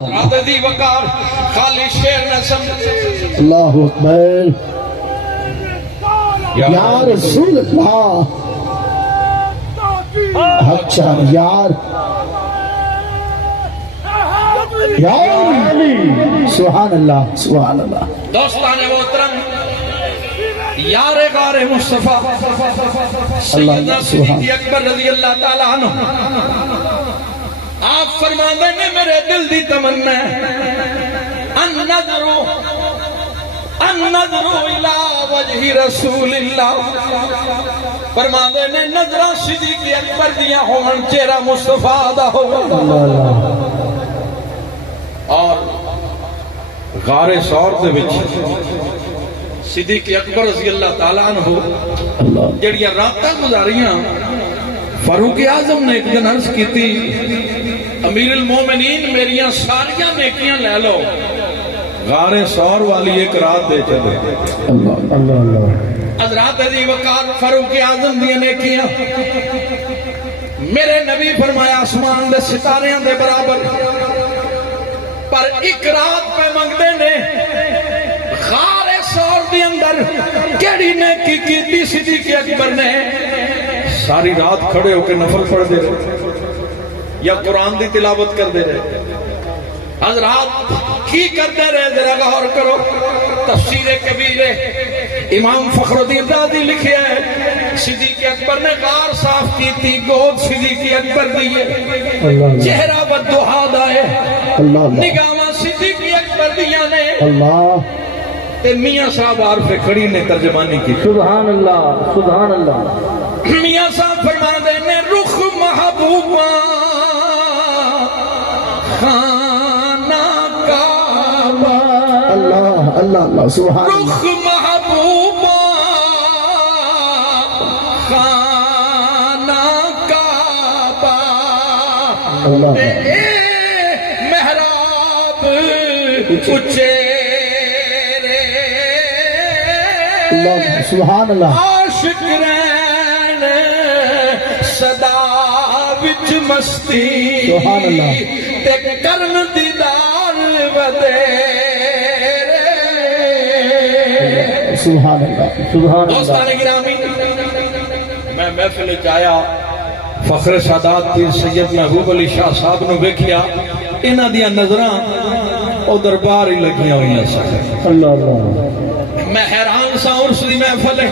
عددی وقار خالی شیر نہ سمجھ اللہ اکبر یا رسول اللہ اچھا یار سبحان اللہ سبحان اللہ دوستان محترم یار غار مصطفیٰ سیدنا صدیق اکبر رضی اللہ تعالیٰ عنہ آپ فرماندے نے میرے دل دی تمنا النظر الى وجہ رسول اللہ فرماندے نے نظرہ صدیق اکبر دیا ہون چہرہ مصطفیٰ دا ہو اور غار سور دے وچ صدیق اکبر رضی اللہ تعالیٰ عنہ جڑیاں راتاں گزاریاں فاروق اعظم نے ایک دن عرض کی تھی امیر المومنین میریاں ساریاں نیکیاں لے لو غار سور والی ایک رات دے چلے حضرات علی وقار فاروق اعظم دی نیکیاں میرے نبی فرمایا آسمان دے ستاریاں دے برابر پر ایک رات پہ منگدے نے غار سور دی اندر کیڑی نیکی کی صدیق اکبر نے ساری رات کھڑے ہو کے نفل پڑھ دے رہے یا قرآن دی تلاوت کر دے رہے حضرات کی کرتے رہے ذرا غور کرو تفسیر کبیر امام فخر الدین رازی لکھے ہے صدیق اکبر نے غار صاف کی تھی گود صدیق اکبر دیئے چہرہ بددعا دائے نگاہاں صدیق اکبر دیا نے تے میاں صاحب عارف کھڑی نے ترجمانی کی سبحان اللہ سبحان اللہ میاں صاحب فرما دے نے رخ محبوبہ خانہ کعبہ اللہ اللہ اللہ سبحان اللہ رخ محبوبہ خانہ کعبہ اے محراب اچھے اللہ سبحان اللہ عاشق رین صدا وچ مستی سبحان اللہ تے کرن دیدار ودیر سبحان اللہ سبحان اللہ دوستان گرامی میں محفل چایا فخر سادات پیر سید محبوب علی شاہ صاحب نو ویکھیا انہاں دیاں نظراں او دربار ہی لگیاں ہوئیاں سن اللہ اللہ میں حیران سا عرص دی محفل ہے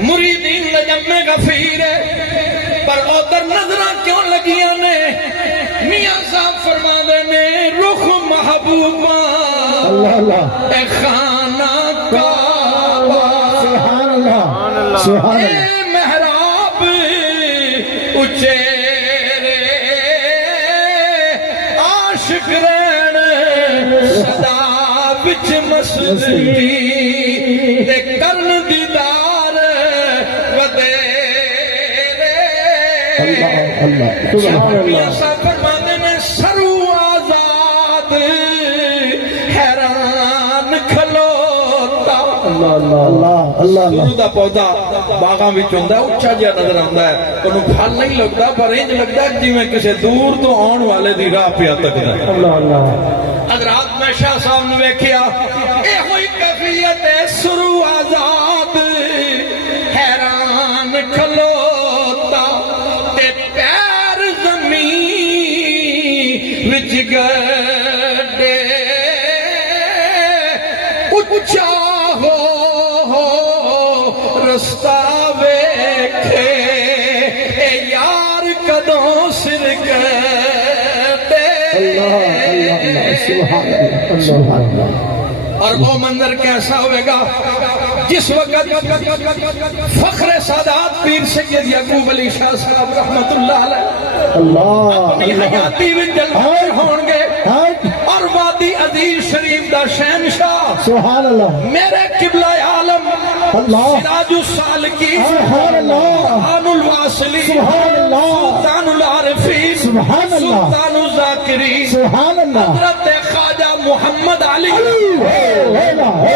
مریدین لجمع غفیر ہے پر ادھر نظرہ کیوں لگیاں نے میاں صاحب فرما دے نے رخ محبوبہ اللہ اللہ اے خانہ کعبہ سبحان اللہ سبحان اے اللہ محراب اچھے عاشق رین صدا بچ مسجدی تے کرن دیدار ودیر اللہ سبحان اللہ ایسا فرمانے میں سرو آزاد حیران کھلوتا اللہ اللہ اللہ سرو دا پودا باغاں بھی چوندہ اچھا جیا نظر آندہ ہے انہوں پھل نہیں لگتا پر انج لگتا ہے جی میں کسے دور تو آن والے دی راہ پیا تک ہے اللہ اللہ حضرات میں شاہ صاحب نے ویکھیا اے ہوئی کیفیت سرو آزاد حیران کھلوتا تے پیر زمین وچ گڈے اچھا ہو رستہ ویکھے اے یار کدوں سر کہتے سبحان اللہ اور وہ منظر کیسا ہوئے گا جس وقت فخر سادات پیر سید یعقوب علی شاہ صاحب رحمت اللہ علیہ اپنی حیاتی میں جلوے ہوں گے اور وادی عزیز شریف دا شہنشاہ سبحان اللہ میرے قبلہ عالم سراج السالکین سبحان الواصلی سلطان العارفین سلطان الذاکرین سبحان اللہ حضرت خواجہ محمد علی اللہ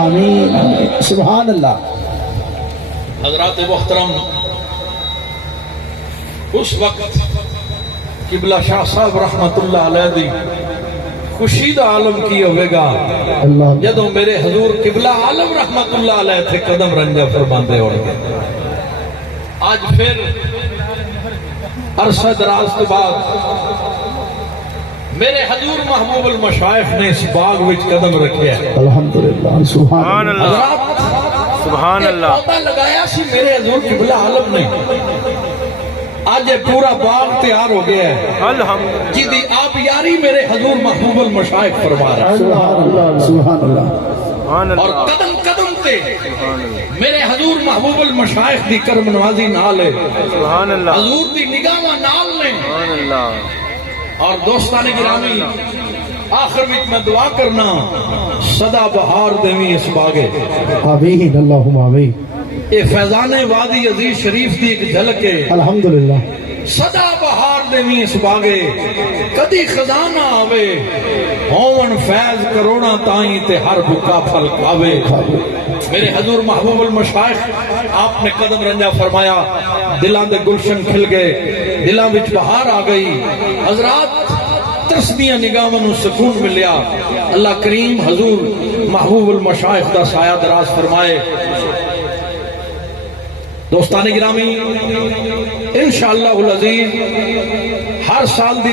آمین سبحان اللہ. حضرات محترم، اس وقت قبلہ شاہ صاحب رحمت اللہ علیہ دی خوشی دا عالم کی ہوئے گا اللہ جدو میرے حضور قبلہ عالم رحمت اللہ علیہ تھے قدم رنجا فرماندے ہو گے. آج پھر عرصہ دراز کے بعد میرے حضور محبوب المشائخ نے اس باغ وچ قدم رکھے ہیں. الحمدللہ سبحان اللہ. حضرات سبحان اللہ. ایک پودا لگایا سی میرے حضور قبلہ عالم نے. آج یہ پورا باغ تیار ہو گیا ہے الحمد جی دی آپ یاری میرے حضور محبوب المشائخ فرما رہے ہیں. سبحان اللہ سبحان اللہ. سبحان اور اللہ. قدم قدم تے میرے حضور محبوب المشائخ دی کرم نوازی نال ہے، سبحان اللہ. حضور دی نگاہ نال نے. سبحان اللہ. اور دوستان گرامی، آخر میں میں دعا کرنا صدا بہار دیویں اس باغے. آمین اللہم آمین. یہ فیضان وادی عزیز شریف دی ایک جھلک ہے. الحمدللہ صدا بہار دیویں اس باغے، کدی خزانہ آوے ہون فیض کروڑا تائیں تے ہر بکا پھل کھاوے. میرے حضور محبوب المشائخ آپ نے قدم رنجا فرمایا، دلان دے گلشن کھل گئے، دلان وچ بہار آ گئی. حضرات ترسدیاں نگاہاں نو سکون ملیا. اللہ کریم حضور محبوب المشائخ دا سایہ دراز فرمائے. دوستان گرامی، انشاءاللہ العزیز ہر سال دی